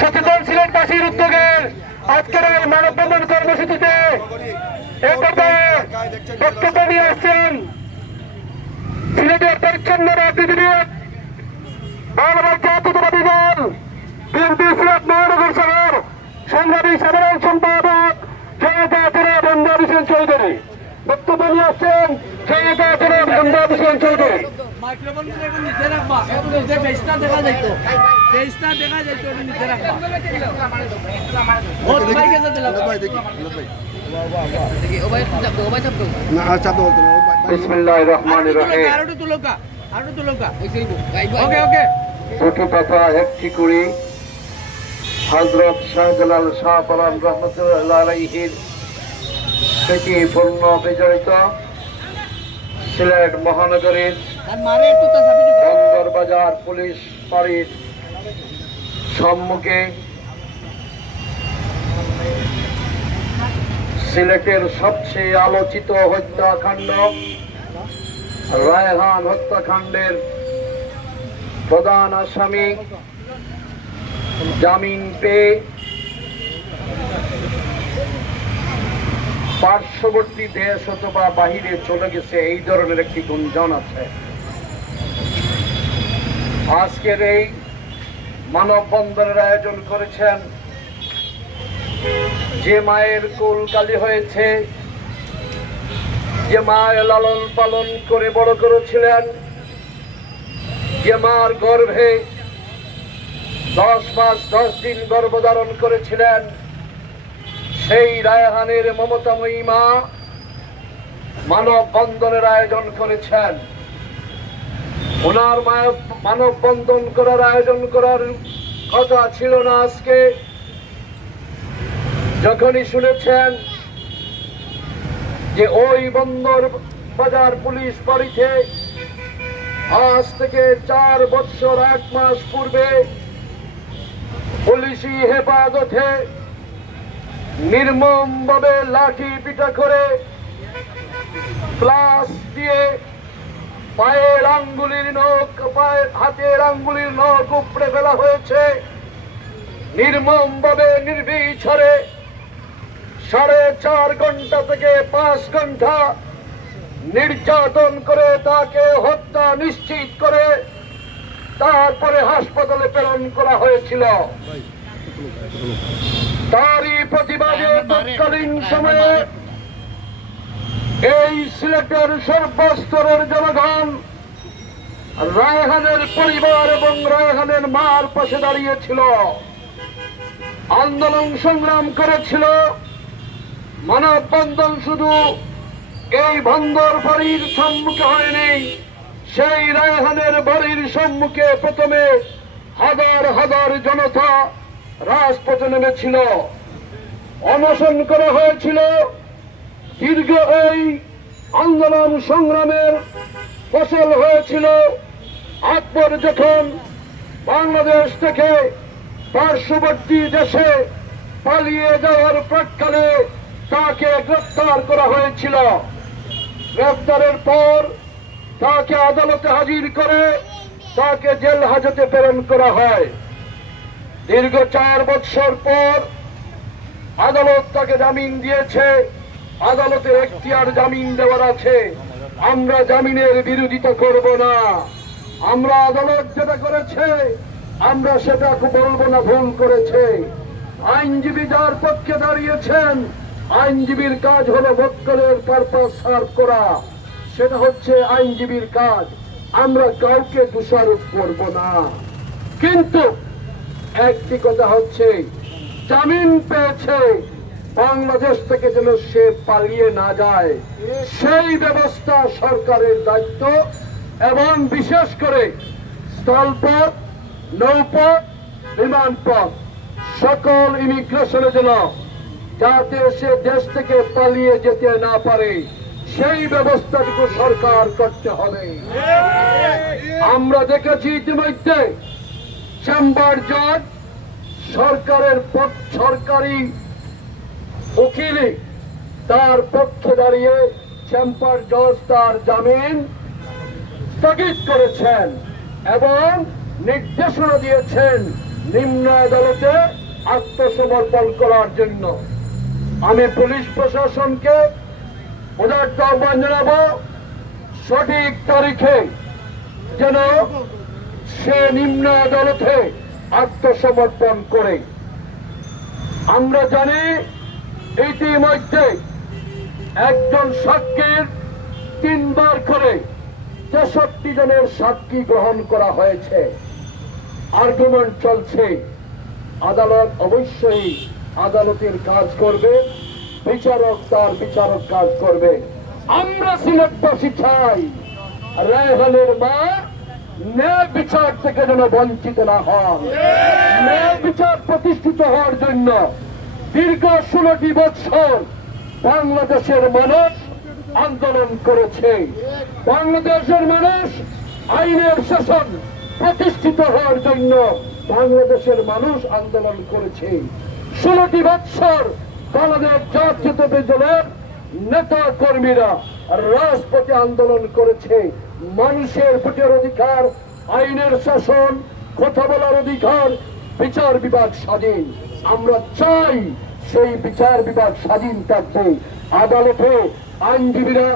সচেতন সিলেটবাসীর উদ্যোগে আজকের এই মানববন্ধন কর্মসূচিতে বক্তব্য নিয়ে আসছেন সিলেটের পরিচ্ছন্ন রাজনীতিবিদ বাংলাদেশ জাতীয়তাবাদী দল বিএনপি সিলেট মহানগর শহর সংগ্রামী সাধারণ সম্পাদক জনতা জনাব এমদাদ হোসেন চৌধুরী। বক্তব্য নিয়ে আসছেন জনতা জনাব এমদাদ হোসেন চৌধুরী। বিসমিল্লাহির রহমানির রহিম। দুটি কথা একটি করি। হযরত শাহজালাল শাহপরান রহমাতুল্লাহ আলাইহির স্মৃতি পূর্ণ বিজড়িত সিলেট মহানগরীর বন্দর বাজার পুলিশ ফাঁড়ির সম্মুখে সিলেটের সবচেয়ে আলোচিত হত্যাকাণ্ড রায়হান হত্যাকাণ্ডের প্রধান আসামি জামিন পেয়ে পার্শ্ববর্তী দেশ অথবা বাহিরে চলে গেছে, এই ধরনের একটি গুঞ্জন আছে। আজকের এই মানববন্ধনের আয়োজন করেছেন যে মায়ের কোল কালি হয়েছে, যে মায়ের লালন পালন করে বড় করেছিলেন, যে মার গর্ভে 10 মাস 10 দিন গর্ভধারণ করেছিলেন, সেই রায়হানের মমতাময়ী মা মানববন্ধনের আয়োজন করেছেন। ওনার মানববন্ধন করার আয়োজন করার কথা ছিল না। আজকে যখনই শুনেছেন যে ওই বন্দর বাজার পুলিশ ফাঁড়িতে আজ থেকে 4 বছর 8 মাস পূর্বে পুলিশি হেফাজতে নির্মমভাবে লাঠি পিটা করে প্লাস দিয়ে পায়ের আঙ্গুলির নখ, হাতের আঙ্গুলির নখ উপড়ে ফেলা হয়েছে, নির্মমভাবে নির্বিচারে 4.5 ঘন্টা থেকে 5 ঘন্টা নির্যাতন করে তাকে হত্যা নিশ্চিত করে তারপরে হাসপাতালে প্রেরণ করা হয়েছিল। তারই প্রতিবাদে তৎকালীন সময়ে এই সিলেটের সর্বস্তরের জনগণ রায়হানের পরিবার এবং রায়হানের মার পাশে দাঁড়িয়েছিল, আন্দোলন সংগ্রাম করেছিল। মানববন্ধন শুধু এই বন্দর বাড়ির সম্মুখে হয়নি, সেই রায়হানের বাড়ির সম্মুখে প্রথমে হাজার হাজার জনতা রাজপথে নেমেছিল, অনশন করা হয়েছিল। দীর্ঘ এই আন্দোলন সংগ্রামের ফসল হয়েছিল আকবর যখন বাংলাদেশ থেকে পার্শ্ববর্তী দেশে পালিয়ে যাওয়ার প্রাক্কালে তাকে গ্রেফতার করা হয়েছিল। গ্রেফতারের পর তাকে আদালতে হাজির করে তাকে জেল হাজতে প্রেরণ করা হয়। দীর্ঘ 4 বছর পর আদালত তাকে জামিন দিয়েছে। আদালতের এখতিয়ার জামিন দেওয়ার আছে। আমরা জামিনের বিরোধিতা করব না। আমরা আদালত যেটা করেছে আমরা সেটা বলবো না ভুল করেছে। আইনজীবী যার পক্ষে দাঁড়িয়েছেন, আইনজীবীর কাজ হলো মক্কেলের পারপাস সার্ভ করা, সেটা হচ্ছে আইনজীবীর কাজ। আমরা কাউকে দোষারোপ করব না। কিন্তু একটি কথা হচ্ছে, জামিন পেয়েছে, বাংলাদেশ থেকে যেন সে পালিয়ে না যায়, সেই ব্যবস্থা সরকারের দায়িত্ব। এবং বিশেষ করে স্থলপথ, নৌপথ, বিমানপথ সকল ইমিগ্রেশনে যেন যাতে সে দেশ থেকে পালিয়ে যেতে না পারে, সেই ব্যবস্থাটুকু সরকার করতে হবে। আমরা দেখেছি ইতিমধ্যে চেম্বার জজ সরকারি উকিল তার পক্ষে দাঁড়িয়ে চেম্বার জজ তার জামিন স্থগিত করেছেন এবং নির্দেশনা দিয়েছেন নিম্ন আদালতে আত্মসমর্পণ করার জন্য। আমি পুলিশ প্রশাসনকে উদাত্ত আহ্বান জানাবো, সঠিক তারিখে যেন সে নিম্ন আদালতে আত্মসমর্পণ করে। আমরা জানি ইতিমধ্যে একজন সাক্ষীর 3 বার করে 63 জনের সাক্ষী গ্রহণ করা হয়েছে। আর্গুমেন্ট চলছে। আদালত অবশ্যই আদালতের কাজ করবে, বিচারক তার বিচারক কাজ করবে। আমরা সিলেটবাসী চাই রায়হানের মা ন্যায় বিচার থেকে যেন বঞ্চিত না হন। ন্যায় বিচার প্রতিষ্ঠিত হওয়ার জন্য দীর্ঘ 16টি বছর বাংলাদেশের মানুষ আন্দোলন করেছে। বাংলাদেশের মানুষ আইনের শাসন প্রতিষ্ঠিত হওয়ার জন্য বাংলাদেশের মানুষ আন্দোলন করেছে। 16টি বছর বাংলাদেশ জাতীয়তাবাদী দলের নেতা কর্মীরা রাজপথে আন্দোলন করেছে। মানুষের ভোটের অধিকার, আইনের শাসন, কথা বলার অধিকার, বিচার বিভাগ স্বাধীন। আমরা চাই সেই বিচার বিভাগ স্বাধীন থাকবে। আদালতে আইনজীবীরা